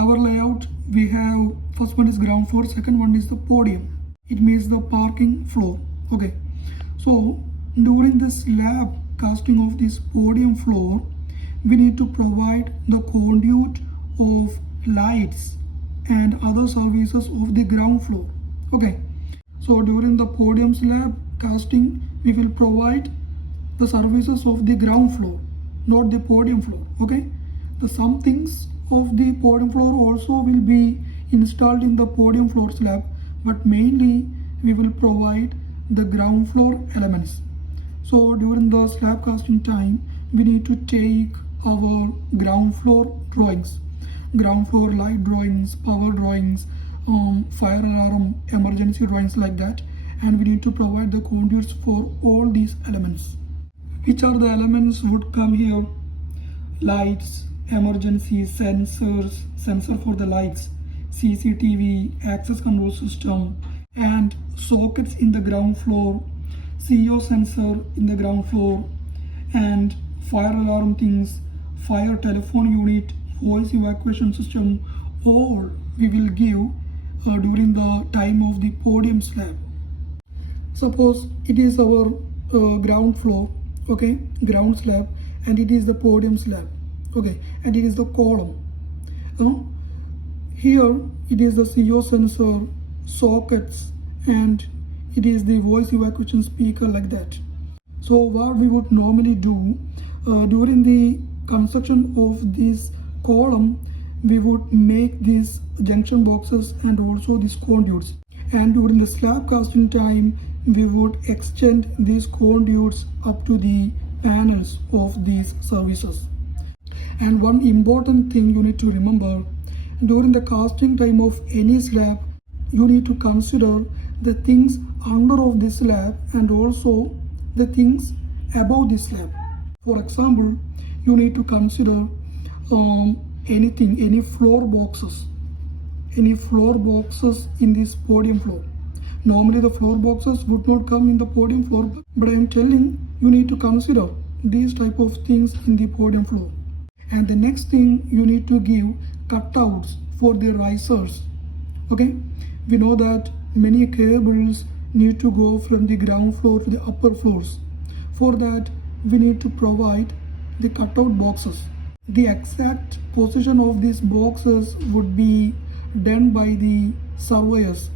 our layout we have first one is ground floor, second one is the podium. It means the parking floor. Okay, so during the slab casting of this podium floor, we need to provide the conduit of lights and other services of the ground floor. Okay, so during the podium slab casting we will provide the services of the ground floor, not the podium floor. Okay, the some things of the podium floor also will be installed in the podium floor slab, but mainly we will provide the ground floor elements. So during the slab casting time we need to take our ground floor drawings, ground floor light drawings, power drawings, fire alarm, emergency drawings like that, and we need to provide the conduits for all these elements. Which are the elements would come here? Lights, emergency sensors, sensor for the lights, CCTV, access control system, and sockets in the ground floor, CO sensor in the ground floor, and fire alarm things, fire telephone unit, voice evacuation system, all we will give during the time of the podium slab. Suppose it is our ground floor, okay, ground slab, and it is the podium slab, okay, and it is the column. Here it is the CO sensor, sockets, and it is the voice evacuation speaker like that. So what we would normally do during the construction of this column, we would make these junction boxes and also these conduits, and during the slab casting time we would extend these conduits up to the panels of these services. And one important thing you need to remember, during the casting time of any slab you need to consider the things under of the slab and also the things above the slab. For example, you need to consider anything, any floor boxes in this podium floor. Normally the floor boxes would not come in the podium floor, but I am telling you need to consider these type of things in the podium floor. And the next thing, you need to give cutouts for the risers. Okay, we know that many cables need to go from the ground floor to the upper floors. For that we need to provide the cutout boxes. The exact position of these boxes would be done by the surveyors